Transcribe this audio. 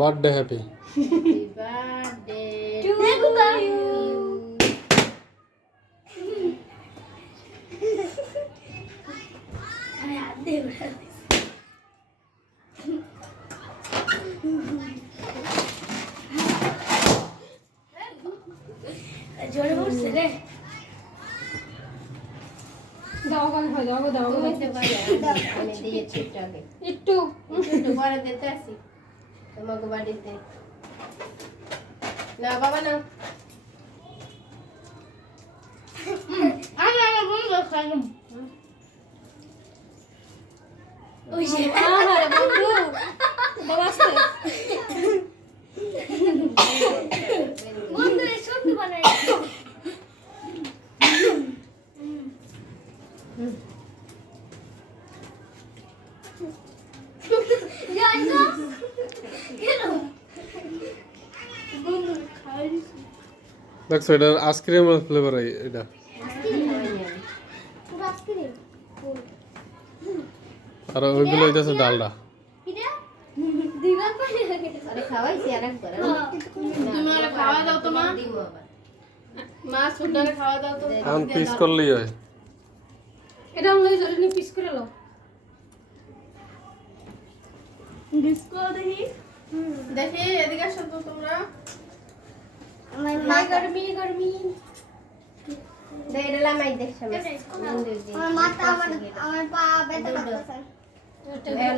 Birthday happy birthday to you. আরে হাত দিয়ে উঠা দিস। জোরে বসছে রে। দাও গান হয় দাও দাও তুমি তো পারে আমি দিয়েছি টাকে একটু একটু পরে দিতে আসি তোমাকে বাড়িতে না বাবা না আমি আমার বন্ধু খাইলাম। ওই যে আহারে বন্ধু বাবা আসছে বন্ধু এই ছোট্ট বানাই। জানো কেন বন্ধু খাই দেখছো এটা আইসক্রিমের ফ্লেভার এটা পুরো আইসক্রিম আর ওইগুলো হইতেছে ডালডা কিরা দিবা পানি লাগে। আরে খাওয়াইছি আর একবার তুমি আরে খাওয়া দাও তো মা দিব আবার মা সুন্দর খাওয়া দাও তো এখন পিস করলেই হয় এটা আমরা জলদি পিস করে নাও ডিসকো দেখি দেখি এদিকে আসো তো তোমরা আমার মা গরমি গরমি দেড়লা মাই দেখছ আমার মাথা আমার পা ব্যথা করতেছে। আমার